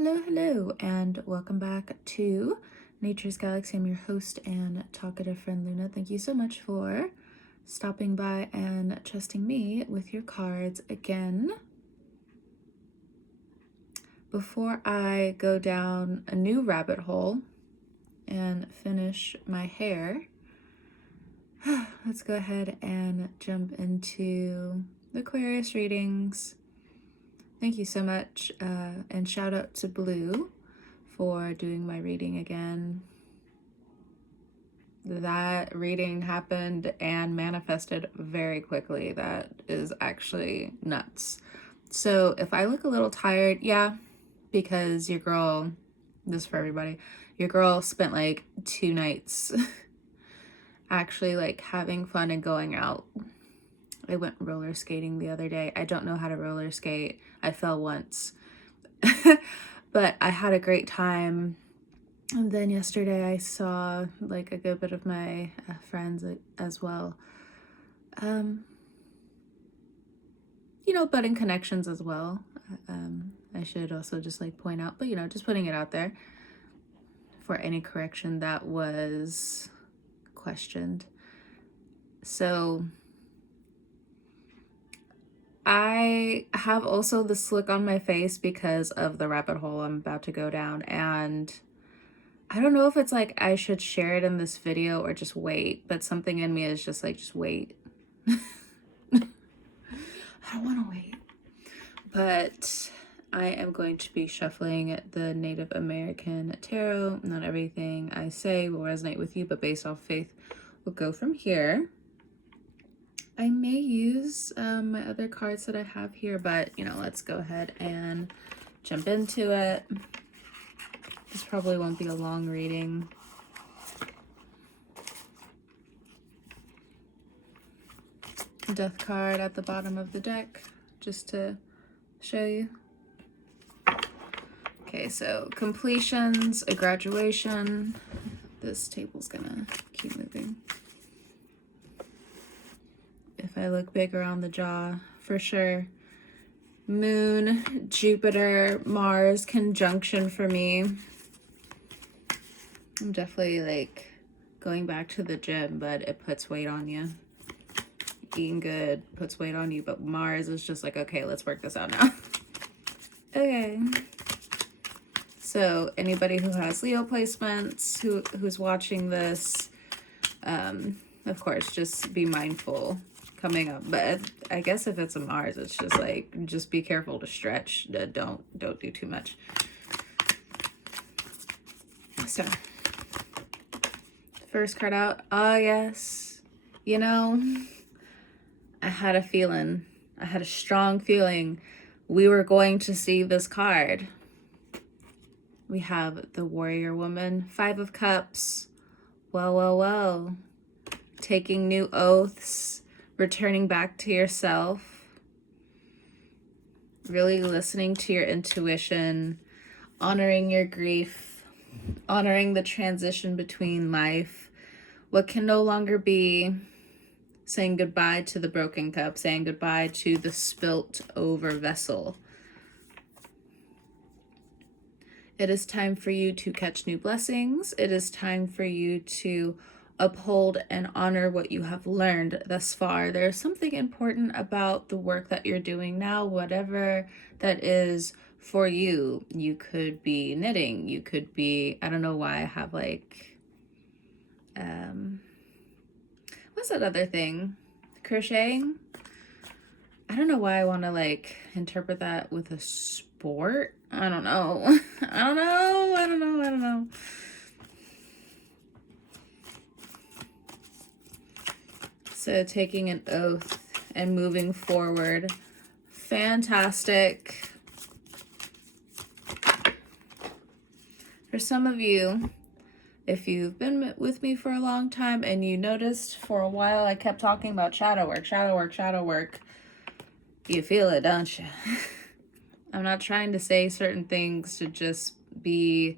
Hello, and welcome back to Nature's Galaxy. I'm your host and talkative friend Luna. Thank you so much for stopping by and trusting me with your cards again. Before I go down a new rabbit hole and finish my hair, let's go ahead and jump into the Aquarius readings. Thank you so much, and shout out to Blue for doing my reading again. That reading happened and manifested very quickly. That is actually nuts. So if I look a little tired, yeah, because your girl, this is for everybody, your girl spent like 2 nights actually like having fun and going out. I went roller skating the other day. I don't know how to roller skate. I fell once, but I had a great time. And then yesterday I saw like a good bit of my friends as well. Budding connections as well. I should also just like point out, but just putting it out there for any correction that was questioned. So I have also this look on my face because of the rabbit hole I'm about to go down, and I don't know if it's like I should share it in this video or just wait, but something in me is just like, just wait. I don't want to wait. But I am going to be shuffling the Native American Tarot. Not everything I say will resonate with you, but based off faith, we'll go from here. I may use my other cards that I have here, but let's go ahead and jump into it. This probably won't be a long reading. Death card at the bottom of the deck, just to show you. Okay, so completions, a graduation. This table's gonna keep moving. If I look big around the jaw, for sure. Moon, Jupiter, Mars conjunction for me. I'm definitely like going back to the gym, but it puts weight on you. Eating good puts weight on you, but Mars is just like, okay, let's work this out now. Okay. So anybody who has Leo placements, who's watching this, of course, just be mindful coming up. But I guess if it's a Mars, it's just like, just be careful to stretch. Don't do too much. So first card out. Yes. I had a feeling. I had a strong feeling we were going to see this card. We have the Warrior Woman, 5 of Cups. Well. Taking new oaths, returning back to yourself, really listening to your intuition, honoring your grief, honoring the transition between life, what can no longer be, saying goodbye to the broken cup, saying goodbye to the spilt over vessel. It is time for you to catch new blessings. It is time for you to uphold and honor what you have learned thus far. There's something important about the work that you're doing now, whatever that is for you. You could be knitting. You could be, I don't know why I have like, what's that other thing? Crocheting? I don't know why I want to like interpret that with a sport. I don't know. I don't know. So taking an oath and moving forward. Fantastic. For some of you, if you've been with me for a long time and you noticed for a while I kept talking about shadow work, you feel it, don't you? I'm not trying to say certain things to just be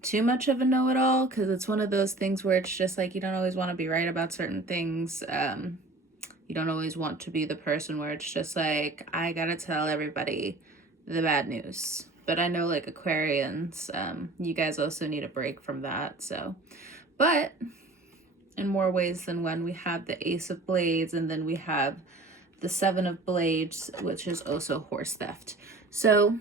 too much of a know-it-all, because it's one of those things where it's just like you don't always want to be right about certain things. You don't always want to be the person where it's just like, I gotta tell everybody the bad news. But I know like Aquarians, you guys also need a break from that. So, but in more ways than one, we have the Ace of Blades, and then we have the Seven of Blades, which is also horse theft. So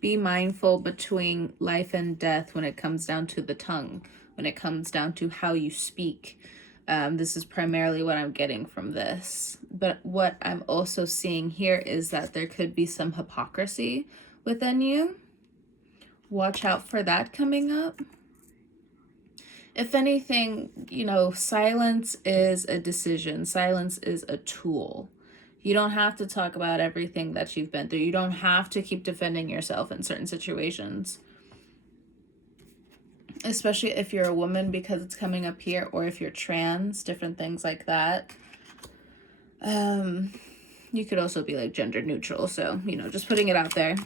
be mindful between life and death when it comes down to the tongue, when it comes down to how you speak. This is primarily what I'm getting from this. But what I'm also seeing here is that there could be some hypocrisy within you. Watch out for that coming up. If anything, you know, silence is a decision. Silence is a tool. You don't have to talk about everything that you've been through. You don't have to keep defending yourself in certain situations. Especially if you're a woman, because it's coming up here, or if you're trans, different things like that. You could also be like gender neutral. So, you know, just putting it out there.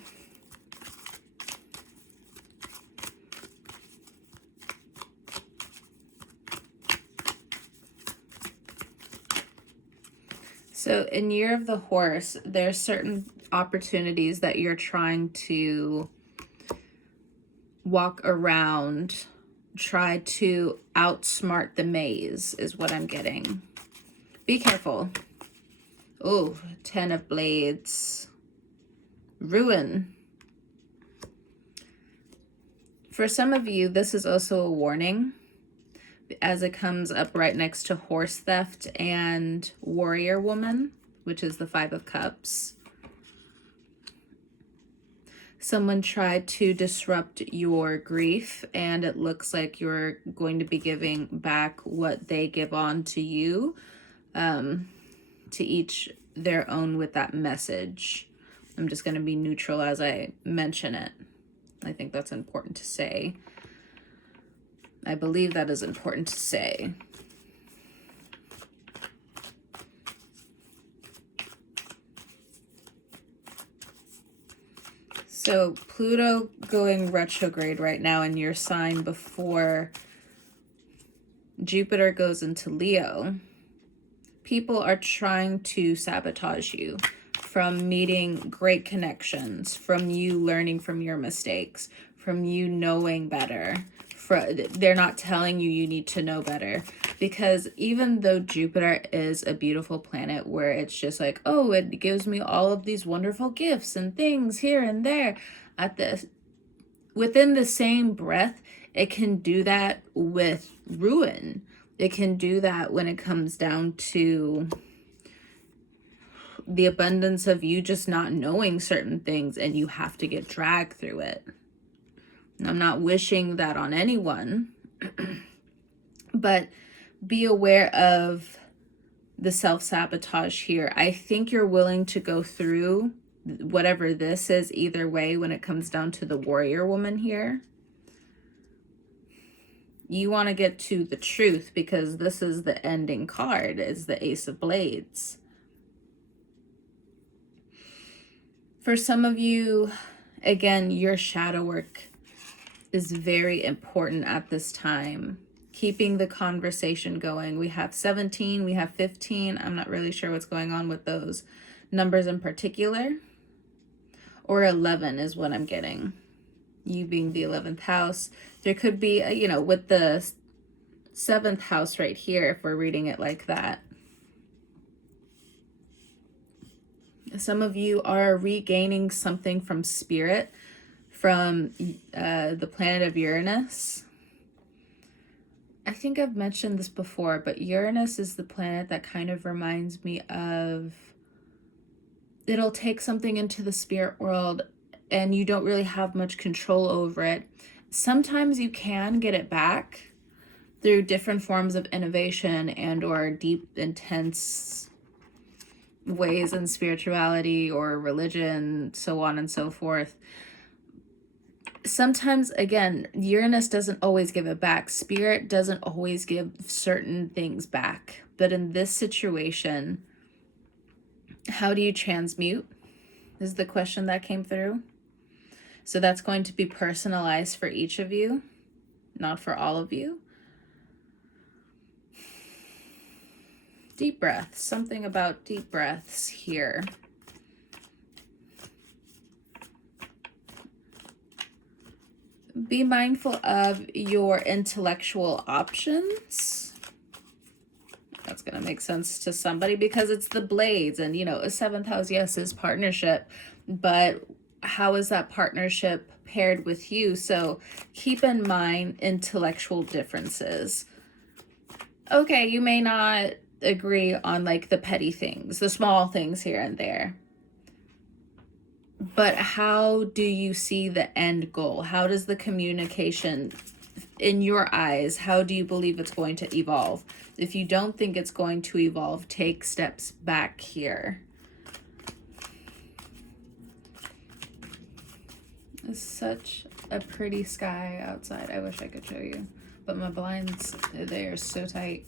So in Year of the Horse, there's certain opportunities that you're trying to walk around, try to outsmart the maze is what I'm getting. Be careful. Oh, 10 of Blades. Ruin. For some of you, this is also a warning, as it comes up right next to horse theft and warrior woman, which is the 5 of Cups. Someone tried to disrupt your grief, and it looks like you're going to be giving back what they give on to you, to each their own with that message. I'm just going to be neutral as I mention it. I think that's important to say. I believe that is important to say. So Pluto going retrograde right now in your sign before Jupiter goes into Leo. People are trying to sabotage you from meeting great connections, from you learning from your mistakes, from you knowing better. They're not telling you need to know better, because even though Jupiter is a beautiful planet where it's just like, oh, it gives me all of these wonderful gifts and things here and there, within the same breath, it can do that with ruin. It can do that when it comes down to the abundance of you just not knowing certain things, and you have to get dragged through it. I'm not wishing that on anyone, but be aware of the self-sabotage here. I think you're willing to go through whatever this is either way when it comes down to the warrior woman here. You want to get to the truth, because this is the ending card, is the Ace of Blades. For some of you, again, your shadow work is very important at this time. Keeping the conversation going. We have 17, we have 15. I'm not really sure what's going on with those numbers in particular. Or 11 is what I'm getting. You being the 11th house. There could be, you know, with the 7th house right here, if we're reading it like that. Some of you are regaining something from spirit, from the planet of Uranus. I think I've mentioned this before, but Uranus is the planet that kind of reminds me of, it'll take something into the spirit world and you don't really have much control over it. Sometimes you can get it back through different forms of innovation and or deep, intense ways in spirituality or religion, so on and so forth. Sometimes, again, Uranus doesn't always give it back. Spirit doesn't always give certain things back. But in this situation, how do you transmute? Is the question that came through. So that's going to be personalized for each of you, not for all of you. Deep breaths. Something about deep breaths here. Be mindful of your intellectual options. That's going to make sense to somebody because it's the blades, and a seventh house, yes, is partnership, but how is that partnership paired with you? So keep in mind intellectual differences. Okay, you may not agree on like the petty things, the small things here and there, but how do you see the end goal? How does the communication, in your eyes, how do you believe it's going to evolve? If you don't think it's going to evolve, take steps back here. It's such a pretty sky outside. I wish I could show you, but my blinds, they are so tight.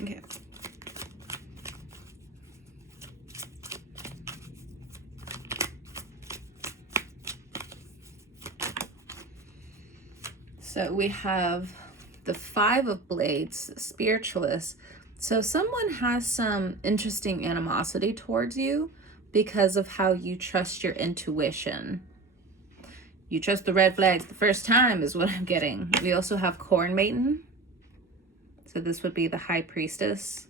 Okay. So we have the Five of Blades, spiritualist. So someone has some interesting animosity towards you because of how you trust your intuition. You trust the red flags the first time is what I'm getting. We also have Corn Maiden. So this would be the High Priestess.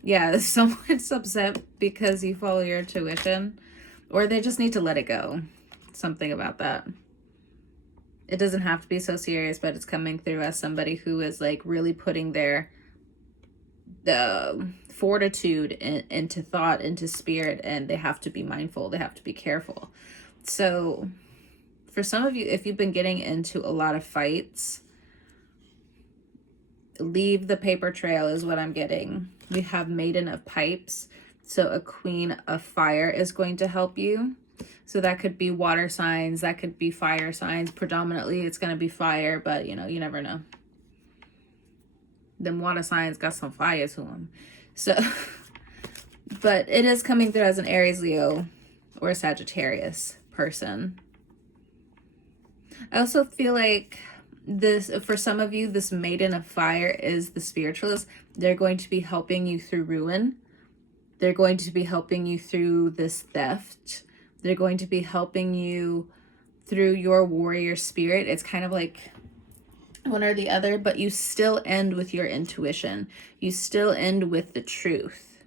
Yeah, someone's upset because you follow your intuition, or they just need to let it go. Something about that. It doesn't have to be so serious, but it's coming through as somebody who is like really putting their fortitude into thought, into spirit, and they have to be mindful. They have to be careful. So for some of you, if you've been getting into a lot of fights, leave the paper trail is what I'm getting. We have Maiden of Pipes. So a Queen of Fire is going to help you. So that could be water signs, that could be fire signs. Predominantly, it's going to be fire, but you never know. Them water signs got some fire to them. So, but it is coming through as an Aries, Leo, or a Sagittarius person. I also feel like this, for some of you, this Maiden of Fire is the spiritualist. They're going to be helping you through ruin. They're going to be helping you through this theft. They're going to be helping you through your warrior spirit. It's kind of like one or the other, but you still end with your intuition. You still end with the truth.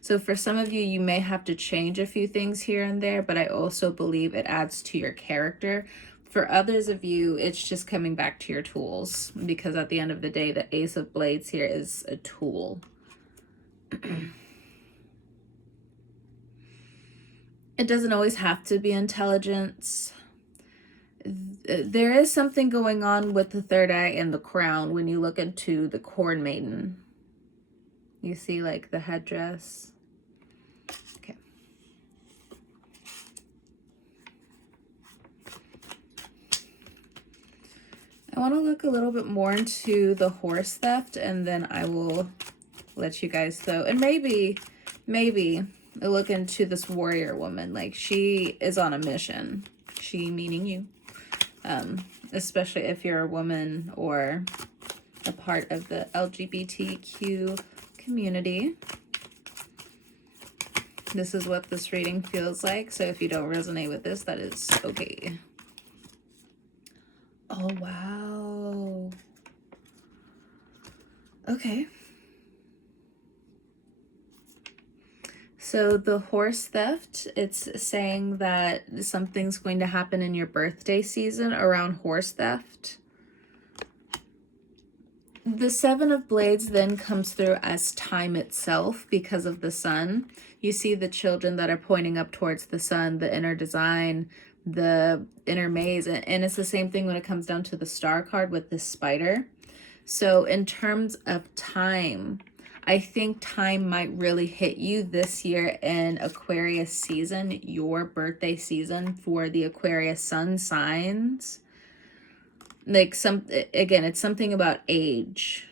So for some of you, you may have to change a few things here and there, but I also believe it adds to your character. For others of you, it's just coming back to your tools, because at the end of the day, the Ace of Blades here is a tool. It doesn't always have to be intelligence. There is something going on with the third eye and the crown when you look into the Corn Maiden. You see like the headdress. Okay. I want to look a little bit more into the horse theft, and then I will let you guys know. And maybe look into this warrior woman. Like, she is on a mission. She meaning you. Especially if you're a woman or a part of the LGBTQ community. This is what this reading feels like. So if you don't resonate with this, that is okay. Oh, wow. Okay. So the horse theft, it's saying that something's going to happen in your birthday season around horse theft. The Seven of Blades then comes through as time itself because of the sun. You see the children that are pointing up towards the sun, the inner design, the inner maze. And it's the same thing when it comes down to the star card with the spider. So in terms of time, I think time might really hit you this year in Aquarius season, your birthday season for the Aquarius sun signs. Like again, it's something about age.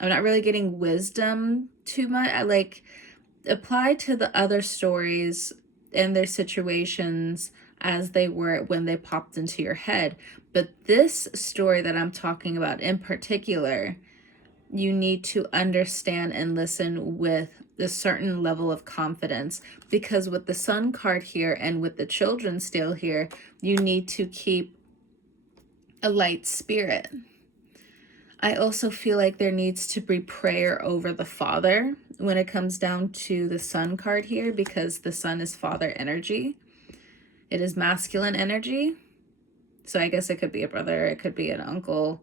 I'm not really getting wisdom too much. I like apply to the other stories and their situations as they were when they popped into your head. But this story that I'm talking about in particular, you need to understand and listen with this certain level of confidence, because with the Sun card here and with the children still here, you need to keep a light spirit. I also feel like there needs to be prayer over the father when it comes down to the Sun card here, because the Sun is father energy. It is masculine energy. So I guess it could be a brother, it could be an uncle.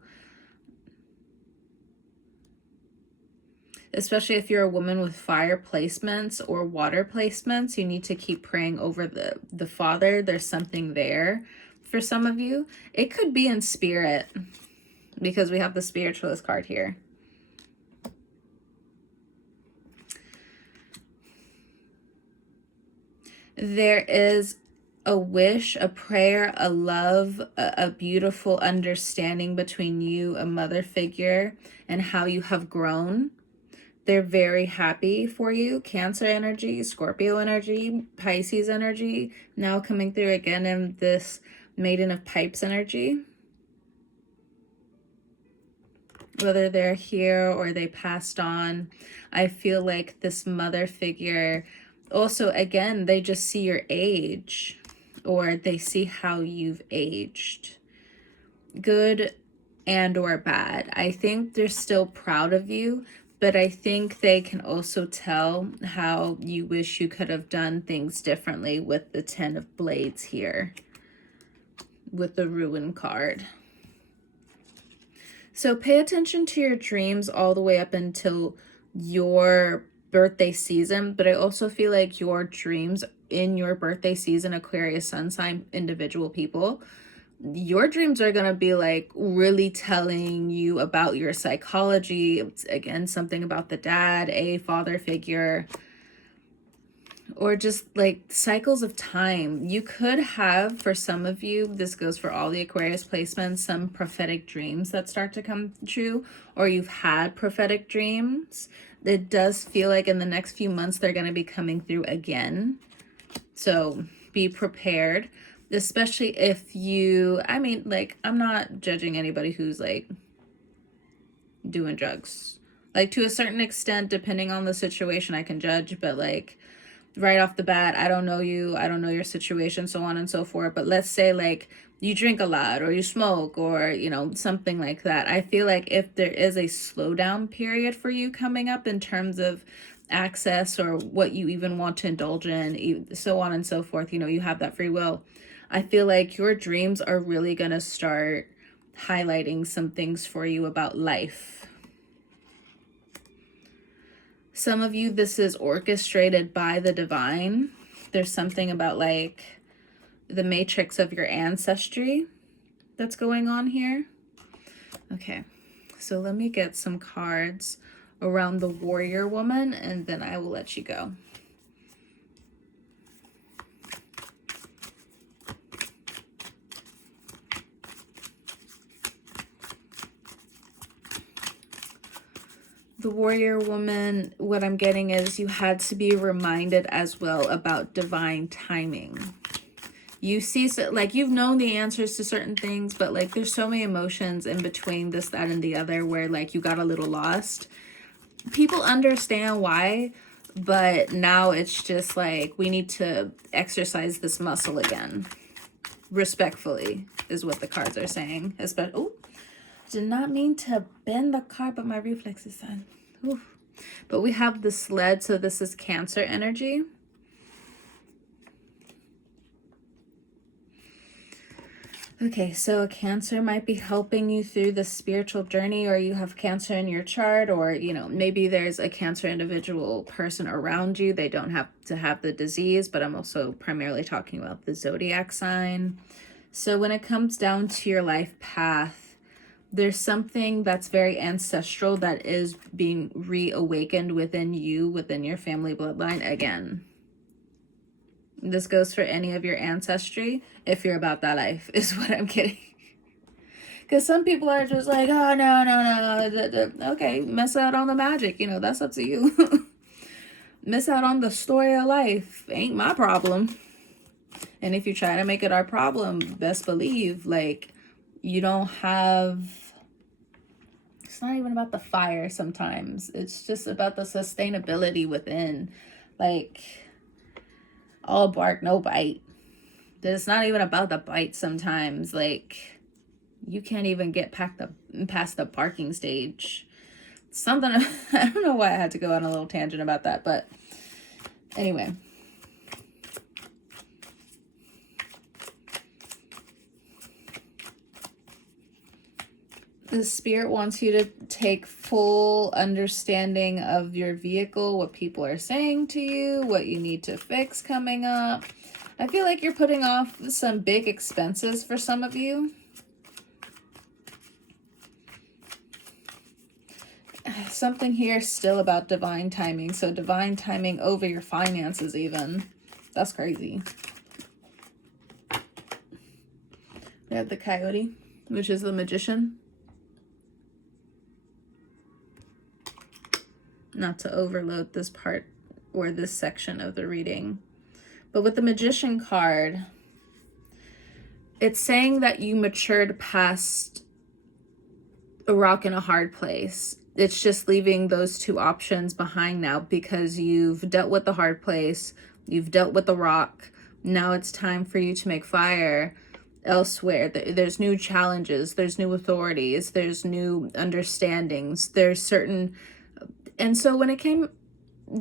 Especially if you're a woman with fire placements or water placements, you need to keep praying over the father. There's something there for some of you. It could be in spirit, because we have the spiritualist card here. There is a wish, a prayer, a love, a beautiful understanding between you, a mother figure, and how you have grown. They're very happy for you. Cancer energy, Scorpio energy, Pisces energy, now coming through again in this Maiden of Pipes energy. Whether they're here or they passed on, I feel like this mother figure, also, again, they just see your age, or they see how you've aged, good and or bad. I think they're still proud of you, but I think they can also tell how you wish you could have done things differently with the 10 of Blades here, with the Ruin card. So pay attention to your dreams all the way up until your birthday season, but I also feel like your dreams in your birthday season, Aquarius sun sign individual people, your dreams are going to be like really telling you about your psychology. It's, again, something about the dad, a father figure, or just like cycles of time. You could have, for some of you, this goes for all the Aquarius placements, some prophetic dreams that start to come true, or you've had prophetic dreams. It does feel like in the next few months they're going to be coming through again. So be prepared, especially if you, I mean, like, I'm not judging anybody who's like doing drugs. Like, to a certain extent, depending on the situation, I can judge, but like right off the bat, I don't know you, I don't know your situation, so on and so forth. But let's say like you drink a lot or you smoke or, you know, something like that. I feel like if there is a slowdown period for you coming up in terms of access or what you even want to indulge in, so on and so forth, you know, you have that free will. I feel like your dreams are really going to start highlighting some things for you about life. Some of you, this is orchestrated by the divine. There's something about like the matrix of your ancestry that's going on here. Okay, so let me get some cards around the warrior woman and then I will let you go. The warrior woman, what I'm getting is you had to be reminded as well about divine timing. You see, so, like, you've known the answers to certain things, but like there's so many emotions in between this, that, and the other where like you got a little lost. People understand why, but now it's just like we need to exercise this muscle again. Respectfully is what the cards are saying. Especially, oh, did not mean to bend the card, but my reflexes said. Ooh. But we have the sled, so this is Cancer energy. Okay, so a Cancer might be helping you through the spiritual journey, or you have Cancer in your chart, or, you know, maybe there's a Cancer individual person around you. They don't have to have the disease, but I'm also primarily talking about the zodiac sign. So when it comes down to your life path, there's something that's very ancestral that is being reawakened within you, within your family bloodline again. This goes for any of your ancestry, if you're about that life, is what I'm getting. Because some people are just like, oh, no. Okay, miss out on the magic. You know, that's up to you. Miss out on the story of life. Ain't my problem. And if you try to make it our problem, best believe, like, you don't have it's not even about the fire sometimes. It's just about the sustainability within. Like, all bark, no bite. It's not even about the bite sometimes. Like, you can't even get past the barking stage. Something, I don't know why I had to go on a little tangent about that, but anyway. The spirit wants you to take full understanding of your vehicle, what people are saying to you, what you need to fix coming up. I feel like you're putting off some big expenses for some of you. Something here still about divine timing. So divine timing over your finances even. That's crazy. We have the coyote, which is the magician. Not to overload this part or this section of the reading. But with the magician card, it's saying that you matured past a rock and a hard place. It's just leaving those two options behind now because you've dealt with the hard place, you've dealt with the rock. Now it's time for you to make fire elsewhere. There's new challenges, there's new authorities, there's new understandings, there's certain... And so when it came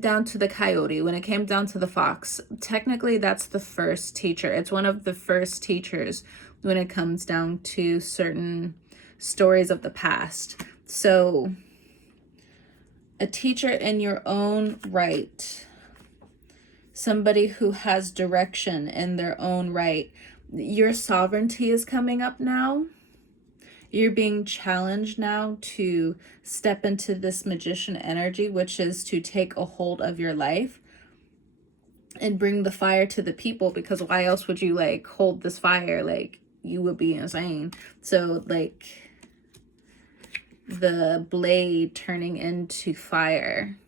down to the coyote, when it came down to the fox, technically that's the first teacher. It's one of the first teachers when it comes down to certain stories of the past. So a teacher in your own right, somebody who has direction in their own right. Your sovereignty is coming up now. You're being challenged now to step into this magician energy, which is to take a hold of your life and bring the fire to the people, because why else would you like hold this fire? Like, you would be insane. So like the blade turning into fire.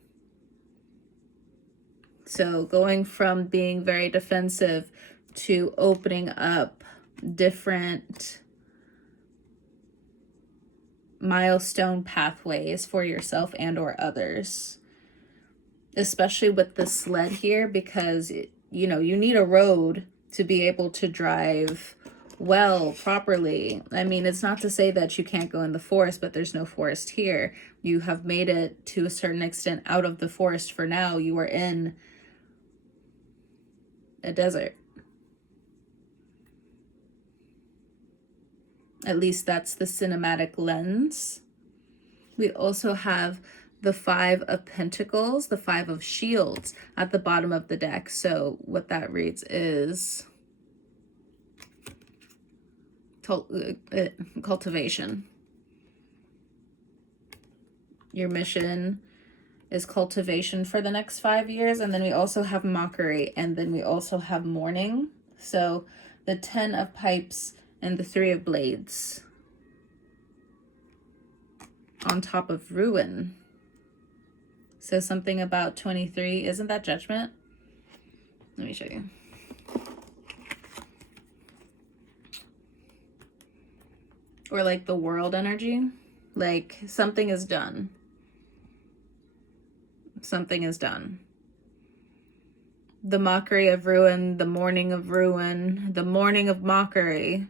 So going from being very defensive to opening up different milestone pathways for yourself and or others, especially with the sled here, because you know you need a road to be able to drive well properly. I mean, it's not to say that you can't go in the forest, but there's no forest here. You have made it to a certain extent out of the forest for now. You are in a desert. At least that's the cinematic lens. We also have the 5 of Pentacles, the 5 of Shields at the bottom of the deck. So what that reads is cultivation. Your mission is cultivation for the next 5 years. And then we also have mockery, and then we also have mourning. So the 10 of Pipes and the 3 of Blades on top of ruin. So something about 23, isn't that judgment? Let me show you. Or like the world energy, like something is done. Something is done. The mockery of ruin, the mourning of ruin, the mourning of mockery.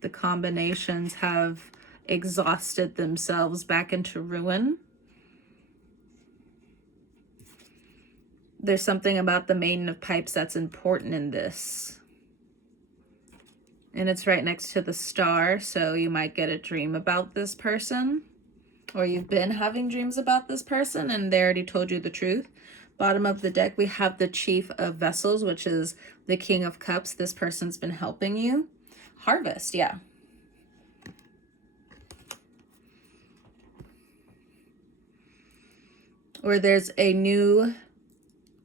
The combinations have exhausted themselves back into ruin. There's something about the Maiden of Pipes that's important in this. And it's right next to the star, so you might get a dream about this person. Or you've been having dreams about this person and they already told you the truth. Bottom of the deck, we have the Chief of Vessels, which is the King of Cups. This person's been helping you. Harvest, yeah. Or there's a new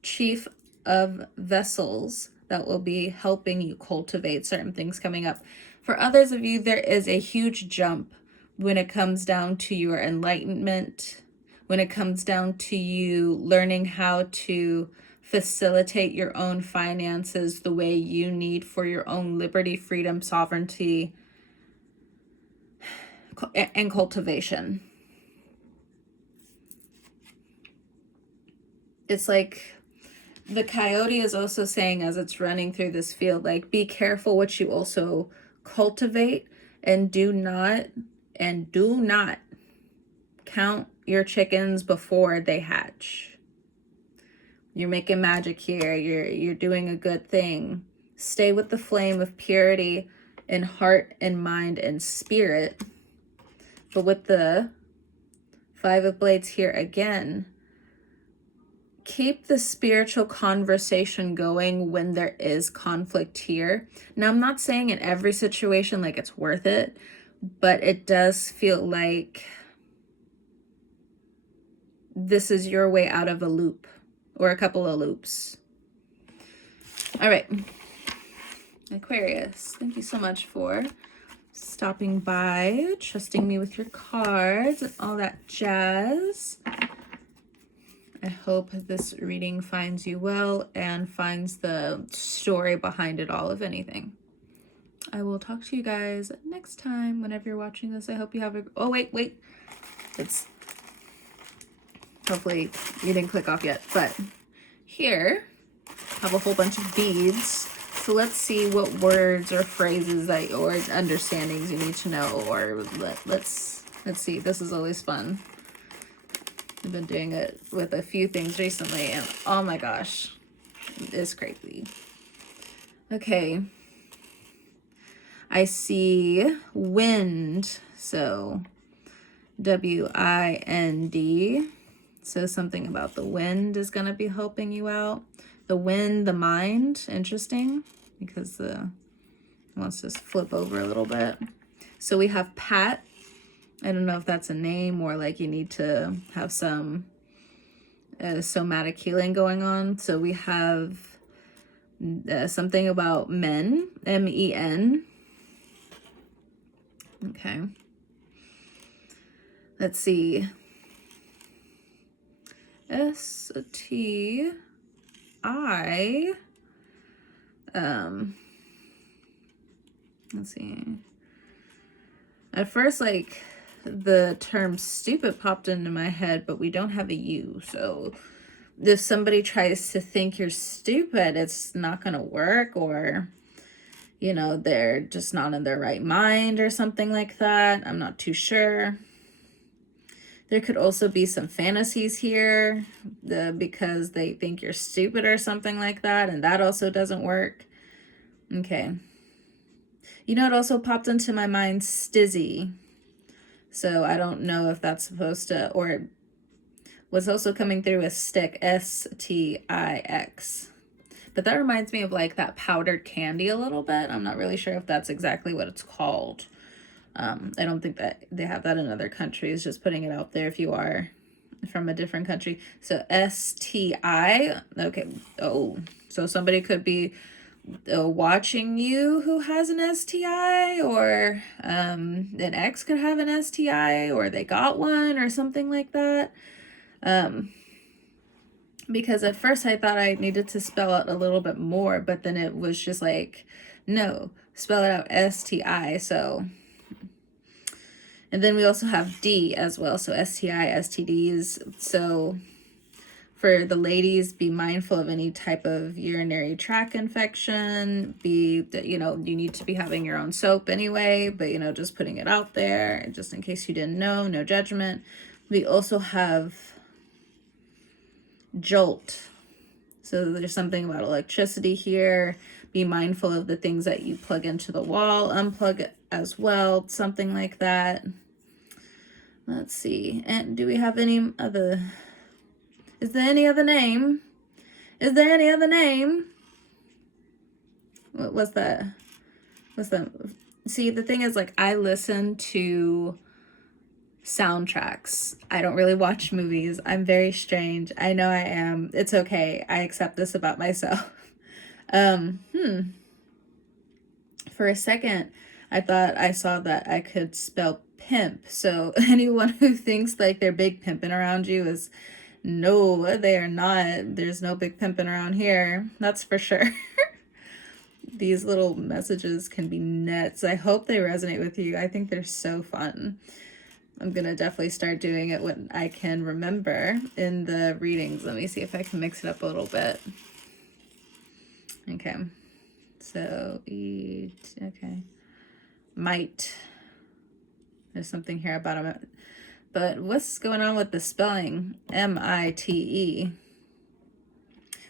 Chief of Vessels that will be helping you cultivate certain things coming up. For others of you, there is a huge jump when it comes down to your enlightenment, when it comes down to you learning how to facilitate your own finances the way you need for your own liberty, freedom, sovereignty, and cultivation. It's like the coyote is also saying as it's running through this field, like, be careful what you also cultivate, and do not count your chickens before they hatch. You're making magic here. You're doing a good thing. Stay with the flame of purity in heart and mind and spirit. But with the Five of Blades here again, keep the spiritual conversation going when there is conflict here. Now, I'm not saying in every situation like it's worth it, but it does feel like this is your way out of a loop or a couple of loops. All right, Aquarius, thank you so much for stopping by, trusting me with your cards and all that jazz. I hope this reading finds you well and finds the story behind it all, if anything. I will talk to you guys next time whenever you're watching this. I hope you have a... Oh, wait. It's... Hopefully you didn't click off yet. But here, I have a whole bunch of beads. So let's see what words or phrases that or understandings you need to know. Or let's see. This is always fun. I've been doing it with a few things recently, and oh my gosh, it's crazy. Okay. I see wind, so W-I-N-D. So something about the wind is going to be helping you out. The wind, the mind, interesting, because let's just flip over a little bit. So we have Pat. I don't know if that's a name or like you need to have some somatic healing going on. So we have something about men, M-E-N. Okay. Let's see. S-T-I. Let's see. At first, like, the term stupid popped into my head, but we don't have a U. So if somebody tries to think you're stupid, it's not going to work, or, you know, they're just not in their right mind or something like that. I'm not too sure. There could also be some fantasies here because they think you're stupid or something like that, and that also doesn't work. Okay. You know, it also popped into my mind, stizzy. So I don't know if that's supposed to, or what's also coming through is stick, S-T-I-X. But that reminds me of like that powdered candy a little bit. I'm not really sure if that's exactly what it's called. I don't think that they have that in other countries, just putting it out there if you are from a different country. So S-T-I, okay. Oh, so somebody could be watching you who has an STI, or an ex could have an STI, or they got one or something like that. Because at first I thought I needed to spell out a little bit more, but then it was just like, no, spell it out STI. So, and then we also have D as well. So STI, STDs. So for the ladies, be mindful of any type of urinary tract infection. You need to be having your own soap anyway, but, you know, just putting it out there just in case you didn't know, no judgment. We also have jolt. So there's something about electricity here. Be mindful of the things that you plug into the wall, unplug as well, something like that. Let's see. And do we have any other... Is there any other name? Is there any other name? What's that? What's that? See, the thing is, like, I listen to soundtracks. I don't really watch movies. I'm very strange. I know I am. It's okay. I accept this about myself. For a second, I thought I saw that I could spell pimp. So anyone who thinks like they're big pimping around you is No, they are not. There's no big pimping around here. That's for sure. These little messages can be nuts. I hope they resonate with you. I think they're so fun. I'm going to definitely start doing it when I can remember in the readings. Let me see if I can mix it up a little bit. Okay. So, eat. Okay. Might. There's something here about it. But what's going on with the spelling? M-I-T-E.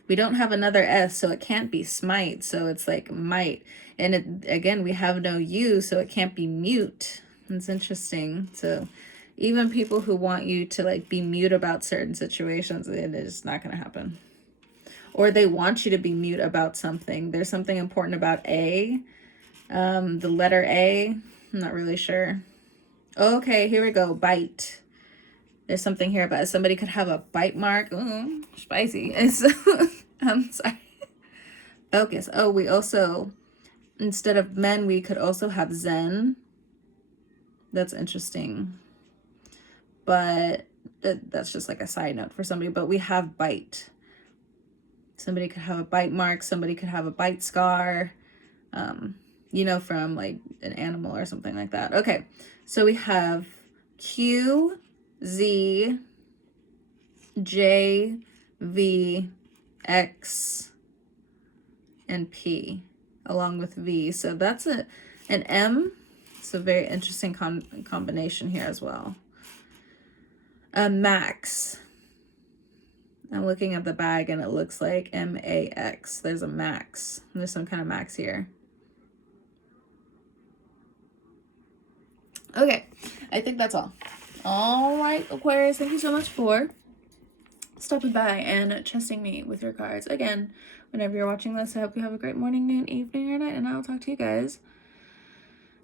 We don't have another S, so it can't be smite. So it's like might. And it, again, we have no U, so it can't be mute. It's interesting. So even people who want you to like be mute about certain situations, it is not going to happen. Or they want you to be mute about something. There's something important about A. The letter A. I'm not really sure. Okay, here we go. Bite. There's something here about it. Somebody could have a bite mark. Ooh, spicy. I'm sorry. Focus. Oh, we also, instead of men, we could also have Zen. That's interesting. But that's just like a side note for somebody. But we have bite. Somebody could have a bite mark. Somebody could have a bite scar. You know, from like an animal or something like that. Okay, so we have Q, Z, J, V, X, and P, along with V. So that's an M. It's a very interesting combination here as well. Max. I'm looking at the bag and it looks like M-A-X. There's a max. There's some kind of max here. Okay, I think that's all. All right, Aquarius, thank you so much for stopping by and trusting me with your cards. Again, whenever you're watching this, I hope you have a great morning, noon, evening, or night, and I'll talk to you guys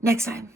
next time.